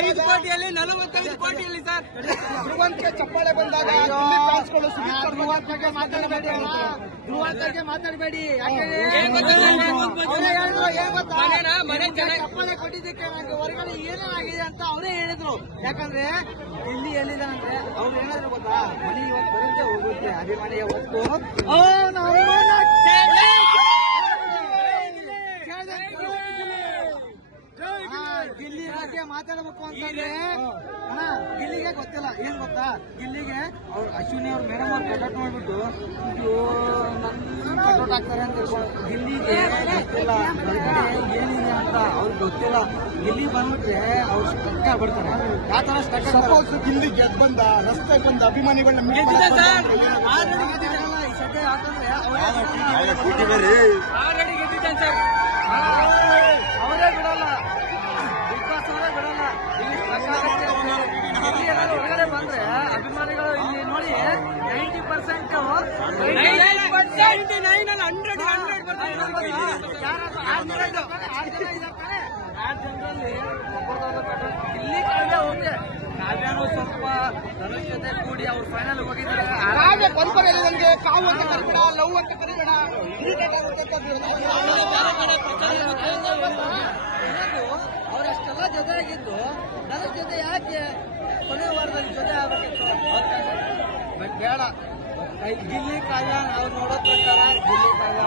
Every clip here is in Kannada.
5 ಕೋಟಿಯಲ್ಲಿ 45 ಕೋಟಿಯಲ್ಲಿ ಸರ್ ಧ್ರುವಂತಕ್ಕೆ ಚಪ್ಪಾಳೆ ಬಂದಾಗ ಧ್ರುವಂತಕ್ಕೆ ಮಾತಾಡಬೇಡಿ. ಮನೆ ಚಪ್ಪಾಳೆ ಕೊಟ್ಟಿದ್ದಕ್ಕೆ ನನಗೆ ಹೊರಗಡೆ ಏನೇನಾಗಿದೆ ಅಂತ ಅವರೇ ಹೇಳಿದ್ರು. ಯಾಕಂದ್ರೆ ಇಲ್ಲಿ ಎಲ್ಲಿದ್ದಾನಂದ್ರೆ ಅವ್ರು ಏನಾದ್ರು ಗೊತ್ತಾ, ಮನೆ ಇವತ್ತು ಬರುತ್ತೆ ಹೋಗುತ್ತೆ, ಅಭಿಮಾನಿಯ ಹೊತ್ತು ಗಿಲ್ಲಿ ಬಗ್ಗೆ ಮಾತಾಡಬೇಕು ಅಂತಂದ್ರೆ ಗಿಲ್ಲಿಗೆ ಗೊತ್ತಿಲ್ಲ. ಏನ್ ಗೊತ್ತಾ, ಗಿಲ್ಲಿಗೆ ಅವ್ರು ಅಶ್ವಿನಿ ಅವ್ರ ಮೇಡಮ್ ಅವ್ರು ಕಟೌಟ್ ಮಾಡ್ಬಿಟ್ಟು ನನ್ನ ಕಟೌಟ್ ಆಗ್ತಾರೆ ಅಂತ ಗಿಲ್ಲಿಗೆ ಗೊತ್ತಿಲ್ಲ ಹೊರಗಡೆ ಏನಿದೆ ಅಂತ ಅವ್ರಿಗೆ ಗೊತ್ತಿಲ್ಲ. ಗಿಲ್ಲಿ ಬಂದ್ಬಿಟ್ರೆ ಅವ್ರು ಸ್ಟಕ್ ಆಗ್ಬಿಡ್ತಾರೆ. ಯಾವ ತರ ಸ್ಟಕ್ ಆಗ್ತಾರೆ, ಗಿಲ್ಲಿ ಗೆದ್ದು ಬಂದ ರಸ್ತೆ ಬಂದ ಅಭಿಮಾನಿಗಳನ್ನ ಈ ಸದ್ಯ ಯಾಕಂದ್ರೆ ಆಲ್ರೆಡಿ ಗೆದ್ದಿದ್ದಾನೆ ಸರ್. ಅವರೇ ಬಿಡಲ್ಲ, ಬಿಗ್ ಬಾಸ್ ಅವರೇ ಬಿಡಲ್ಲ. ಹೊರಗಡೆ ಬಂದ್ರೆ ಅಭಿಮಾನಿಗಳು ಇಲ್ಲಿ ನೋಡಿ 90% ಇಲ್ಲಿ ಕಾವ್ಯ ಓಕೆ, ಕಾವ್ಯನೂ ಸ್ವಲ್ಪ ಧನುಷ್ ಜೊತೆ ಕೂಡಿ ಅವ್ರು ಫೈನಲ್ ಹೋಗಿದ್ದಾರೆ. ಕಾವ್ಯ ಕರಿಬೇಡ, ನನಗೆ ಕಾವು ಅಂತ ಕರಿಬೇಡ, ಲವ್ ಅಂತ ಕರಿಬೇಡ. ಅವರಷ್ಟೆಲ್ಲ ಜೊತೆಯಾಗಿದ್ದು ನನ್ನ ಜೊತೆ ಯಾಕೆ ಕೊನೆ ವಾರದಲ್ಲಿ ಜೊತೆ ಆಗಬೇಕಿತ್ತು? ಬಟ್ ಬೇಡ, ಗಿಲ್ಲಿ ಕಾವ್ಯ ನಾವು ನೋಡೋ ಪ್ರಕಾರ ಗಿಲ್ಲಿ ಕಾವ್ಯ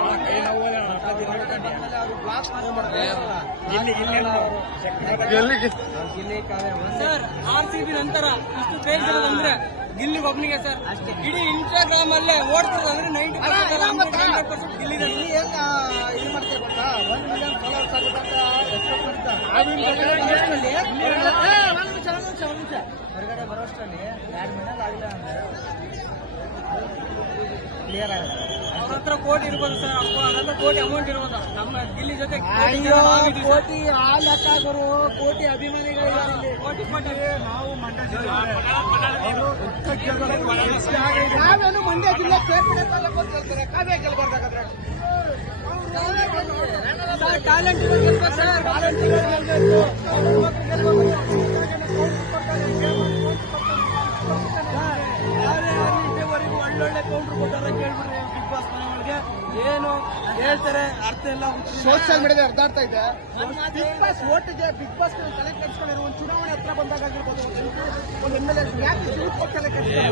ಅವರು ಬ್ಲಾಕ್ ಗಿಲ್ಲಿ ಕಾವ್ಯ ಸರ್. RCB ನಂತರ ಇಷ್ಟು ಕ್ರೇಜ್ ಇರೋದಂದ್ರೆ ಗಿಲ್ಲಿ ಒಬ್ಬನಿಗೆ ಸರ್ ಅಷ್ಟೇ. ಇಡೀ ಇನ್ಸ್ಟಾಗ್ರಾಮ್ ಅಲ್ಲೇ ಓಡ್ತಿರೋದಂದ್ರೆ 90% ಗಿಲ್ಲಿ. ಇಲ್ಲಿ ಏನ್ ಇದು ಮಾಡ್ತೇವೆ ಗೊತ್ತಾ, 1 ಮಿಲಿಯನ್ ಫಾಲೋವರ್ಸ್ ಆಗುತ್ತೆ ಹೊರಗಡೆ ಬರೋಷ್ಟರಲ್ಲಿ 2 ಮಿಲಿಯನ್ ಆಗಿಲ್ಲ ಅಂದ್ರೆ ಕ್ಲಿಯರ್ ಆಗುತ್ತೆ. ಅವ್ರ ಹತ್ರ ಕೋಟಿ ಇರ್ಬೋದು ಸರ್, ಅದೆಲ್ಲ ಕೋಟಿ ಅಮೌಂಟ್ ಇರ್ಬೋದು. ನಮ್ಮ ಗಿಲ್ಲಿ ಜೊತೆ ಕೋಟಿ ಆ ಲೆಕ್ಕ ಗುರು, ಕೋಟಿ ಅಭಿಮಾನಿಗಳಿದ್ದಾರೆ. ಕೋಟಿ ನಾವು ನಾವೇನು ಮಂಡ್ಯ ಜಿಲ್ಲೆ ಹೇಳ್ತಾರೆ, ಕಾವ್ಯ ಗೆಲ್ಬಾರ್ದಾಗಾದ್ರೆ ಟ್ಯಾಲೆಂಟ್ ಇರೋದು ಸರ್. ಟ್ಯಾಲೆಂಟ್ ಇಲ್ಲಿವರೆಗೂ ಒಳ್ಳೊಳ್ಳೆ ಕೌಂಟ್ರ್ ಕೊಟ್ಟಾರ ಕೇಳ್ಬಿಡ್ರಿ. ಬಿಗ್ ಬಾಸ್ ಮನೆಯೊಳಗೆ ಏನು ಹೇಳ್ತಾರೆ ಅರ್ಥ ಇಲ್ಲ. ಸೋಷಿಯಲ್ ಮೀಡಿಯಾದ ಅರ್ಥ ಆಗ್ತಾ ಇದೆ. ಬಿಗ್ ಬಾಸ್ ಓಟಿಗೆ ಬಿಗ್ ಬಾಸ್ ತಲೆ ಕೆಡಿಸ್ಕೊಂಡಿರೋ ಒಂದು ಚುನಾವಣೆ ಹತ್ರ ಬಂದಾಗ ಆಗಿರ್ಬೋದು, ಒಂದು MLA ಯಾಕೆ ತಲೆ ಕೆಡಿಸ್ತಾರೆ.